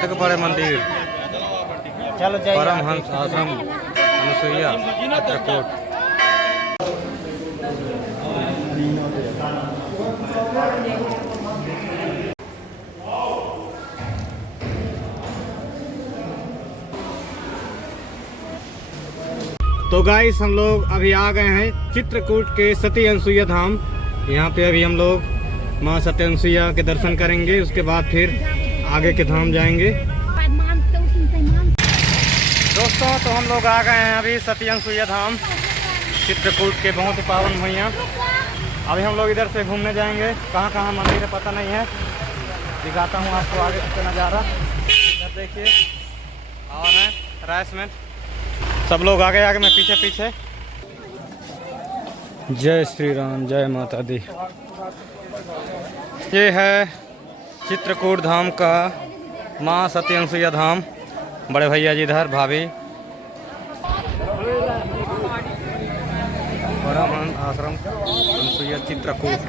एक बड़े मंदिर परमहंस आश्रम अनुसुईया चित्रकूट। तो गाइस हम लोग अभी आ गए हैं चित्रकूट के सती अनसुईया धाम। यहाँ पे अभी हम लोग माँ सती अनसुईया के दर्शन करेंगे, उसके बाद फिर आगे के धाम जाएंगे। दोस्तों तो हम लोग आ गए हैं अभी सती अनसुईया धाम चित्रकूट के, बहुत ही पावन भैया। अभी हम लोग इधर से घूमने जाएंगे, कहाँ कहाँ मंदिर है पता नहीं है, दिखाता हूँ आपको आगे का नज़ारा। इधर देखिए और है राइस में सब लोग आगे आगे, मैं पीछे पीछे। जय श्री राम, जय माता दी। ये है चित्रकूट धाम का माँ सती अनसुईया धाम। बड़े भैया जी इधर, भाभी। परमहंस आश्रम अनसुईया चित्रकूट।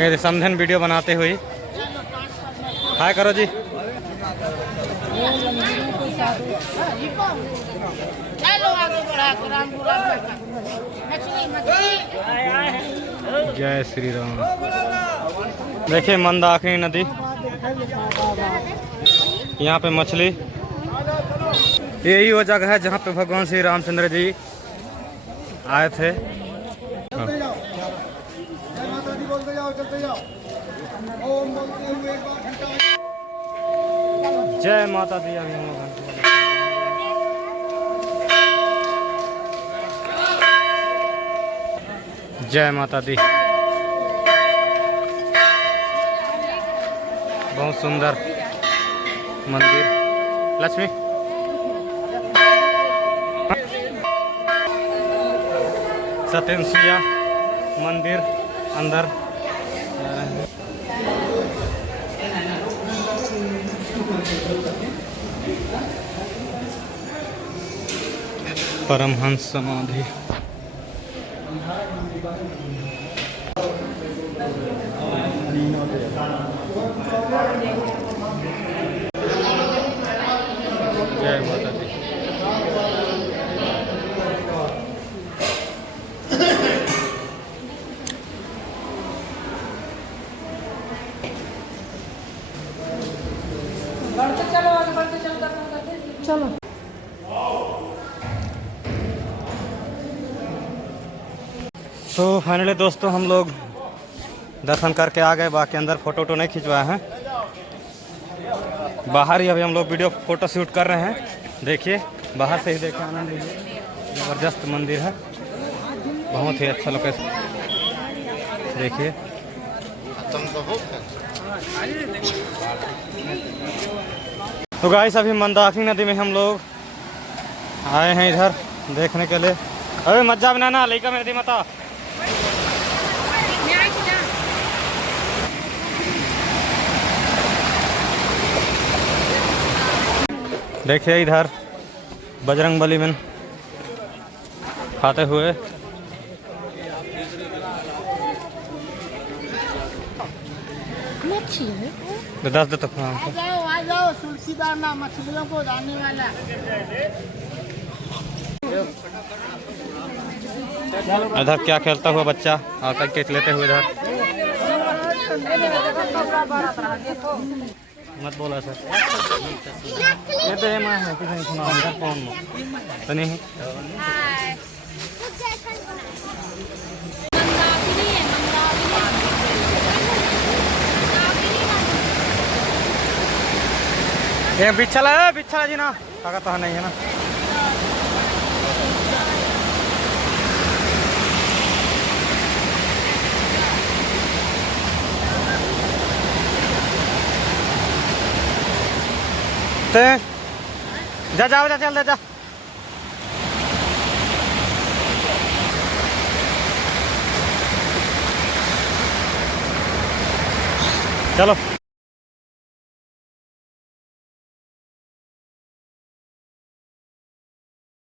ये समझन वीडियो बनाते हुए हाय करो जी। जय श्री राम। देखिए मंदाकिनी नदी, यहाँ पे मछली। यही वो जगह है जहाँ पे भगवान श्री रामचंद्र जी आए थे। जय माता दी। अभी हम लोग जय माता दी। बहुत सुंदर मंदिर। लक्ष्मी सती अनसुईया मंदिर अंदर। परमहंस समाधि। जय माता दी। चलो तो फाइनली दोस्तों हम लोग दर्शन करके आ गए। बाकी अंदर फोटो वोटो नहीं खिंचवाया है, बाहर ही अभी हम लोग वीडियो फोटो शूट कर रहे हैं। देखिए बाहर से ही देखे, आनंद लीजिए। ज़बरदस्त मंदिर है, बहुत ही अच्छा लोकेशन। देखिए तो गाइस अभी मंदाकिनी नदी में हम लोग आए हैं इधर देखने के लिए। अरे मज्जा बनाना लइका मेरी माता। देखिए इधर बजरंगबली में खाते हुए। दस दे तो आ जाओ तुलसीदाना मछलियों को जाने वाला। इधर क्या खेलता हुआ बच्चा आकर केक लेते हुए इधर। मत बोला सर, ये तो मैं है किसी ने सुना इधर कौन तो नहीं। ये बिच्छला जी ना काका तो नहीं है ना। जा जाओ जा चल जा। चलो